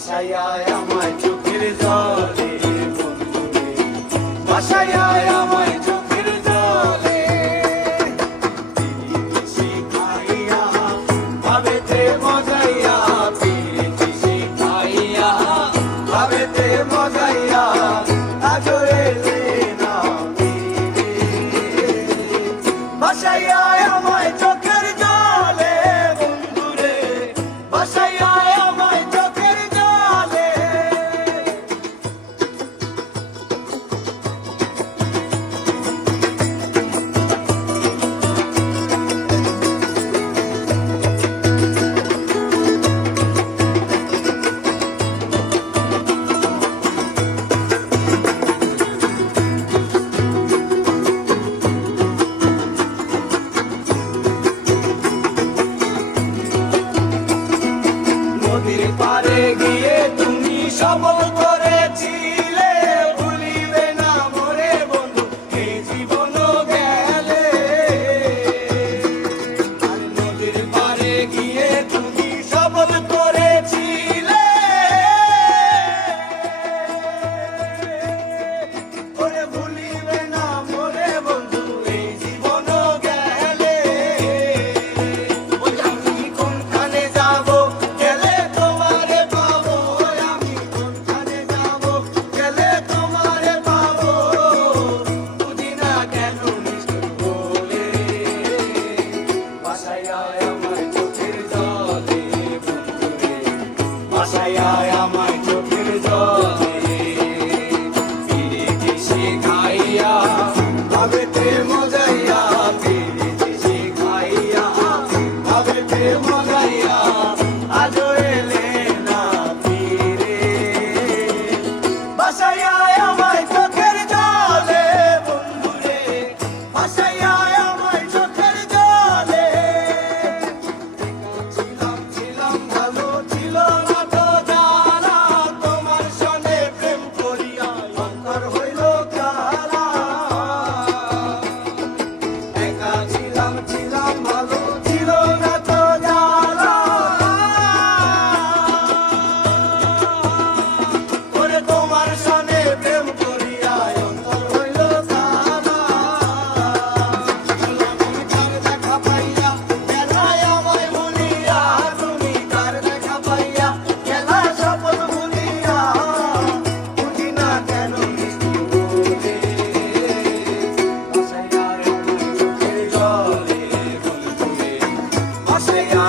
ভাসাইয়া আমায় চোখের জলে বন্ধুরে, ভাসাইয়া আমায় চোখের জলে। পিরিতি শিখাইয়া ভাবেতে মজাইয়া, পিরিতি শিখাইয়া ভাবেতে মজাইয়া, আজো এলে না ফিরে। ভাসাইয়া আমায় চোখের জলে বন্ধুরে, ভাসাইয়া আমায় চোখের জলে। নদীর পাড়ে গিয়ে তুমি শপথ করেছিলে, ভুলিবে না মোরে বন্ধু এই জীবন গেলে। আর নদীর পাড়ে গিয়ে তুমি শপথ করেছিলে, ওরে ভুলিবে না মোরে বন্ধু এই জীবন গেলে। ওই আমি কোনখানে যাবো গেলে তোমারে পাবো, আমি কোনখানে যাবো গেলে তোমারে পাবো, বুঝি না কেন নিষ্ঠুর বলে। ভাসাইয়া আমায় চোখের জলে বন্ধুরে, ভাসাইয়া আমায় চোখের জলে। পিরিতি শিখাইয়া ভাবেতে মজাইয়া, পিরিতি শিখাইয়া ভাবেতে মজাইয়া, আজো এলে না ফিরে। ভাসাইয়া আমায় চোখের জলে বন্ধুরে, ভাসাইয়া আমায় চোখের জলে। ছিলাম ভালো ছিল না তো জানা, তোমার সনে প্রেম করিয়া অন্তর হইল কালা। একা ছিলাম ভালো ছিল না তো জানা, ওরে তোমার সনে প্রেম করিয়া অন্তর হইল কালা। তুমি কার দেখা পাইয়া গেলাই আমায় ভুলিয়া, তুমি কার দেখা পাইয়া গেলা শপথ ভুলিয়া, বুঝি না কেন মিষ্টি বলে। ভাসাইয়া আমায় চোখের জলে বন্ধুরে, ভাসাইয়া